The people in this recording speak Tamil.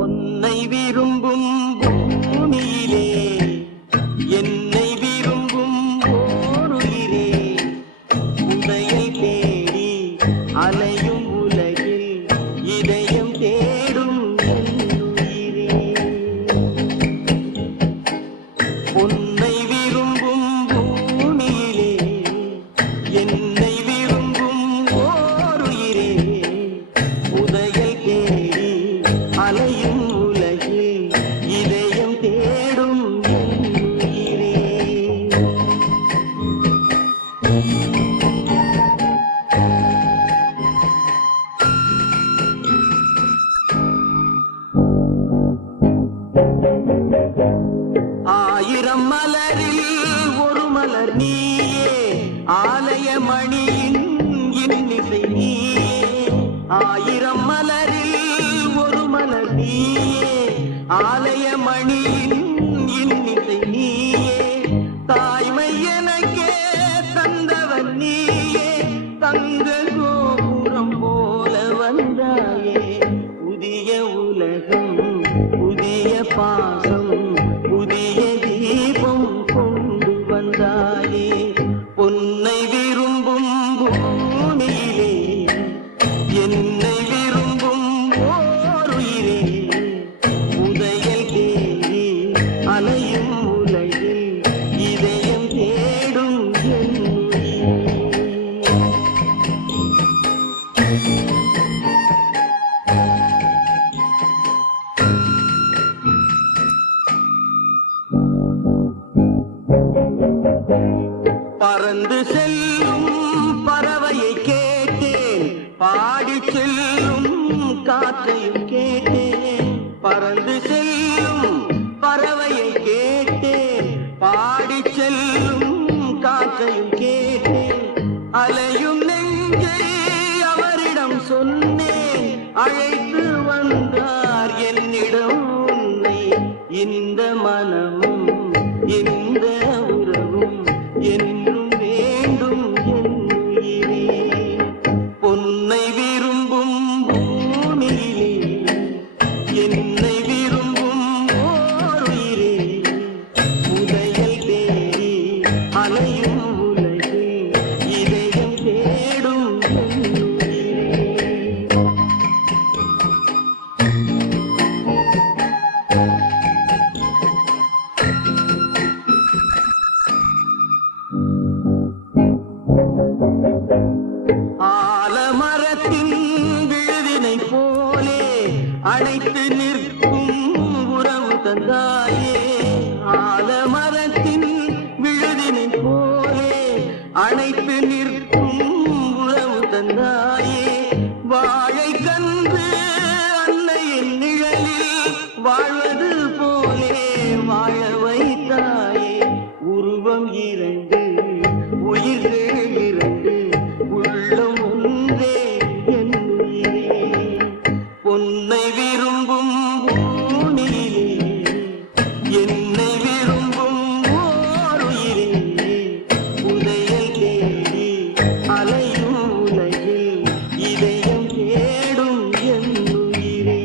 உன்னை விரும்பும் பூமியிலே என்னை விரும்பும் ஓருயிரே உன்னையை தேடி அலையும் உலகில் இதயம் தேடும் என்னுயிரே உன்னை விரும்பும் பூமியிலே என்னை விரும்பும் ஓருயிரே உதயை தேடி அலையும் உலகில் இதயம் தேடும் என்னுயிரே ஆயிரம் மலரில் ஒரு மலர் நீயே ஆலய மணியின் இன்னிசை நீயே ஆயிரம் மலரில் ஒரு மலர் நீயே ஆலய மணியின் இன்னிசை நீயே தாய்மை எனக்கே தந்தவன் நீயே தங்க கோபுரம் போல வந்தாயே புதிய உலகம் புதிய பாசம் புதிய தீபம் கொண்டு வந்தாயே பொன்னை விரும்பும் பூமியிலே என்னை விரும்பும் ஓருயிரே உதயல் தேடி அலையும் உலகில் இதயம் தேடும் என்னுயிரே பறந்து செல்லும் பறவையை கேட்டேன் பாடி செல்லும் காற்றையும் கேட்டேன் பறந்து செல்லும் பறவையை கேட்டேன் பாடி செல்லும் காற்றையும் கேட்டேன் அலையும் நெஞ்சை அவரிடம் சொன்னேன் அழைத்து வந்தார் என்னிடம் உன்னை இந்த மனமும் இந்த உறவும் என்றும் வேண்டும் என்னுயிரே பொன்னை விரும்பும் பூமியிலே என்னை விரும்பும் ஓருயிரே உதயல் தேடி அலையும் உலகில் இதயம் தேடும் என்னுயிரே ஆலமரத்தின் விழுதினை போலே அழைத்து நிற்கும் உறவு தந்தாயே ஆலமரத்தின் விழுதினை போலே அழைத்து நிற்கும் உறவு தந்தாயே வாழை கன்று அன்னையின் நிழலில் வாழ்வது போலே வாழ வைத்தாயே உருவம் இரண்டு உயிர்கள் இரண்டு உள்ளம் ஒன்றே என்னுயிரே பொன்னை விரும்பும் பூமியிலே என்னை விரும்பும் ஓருயிரே உதயல் தேடி அலையும் உலகில் இதயம் தேடும் என்னுயிரே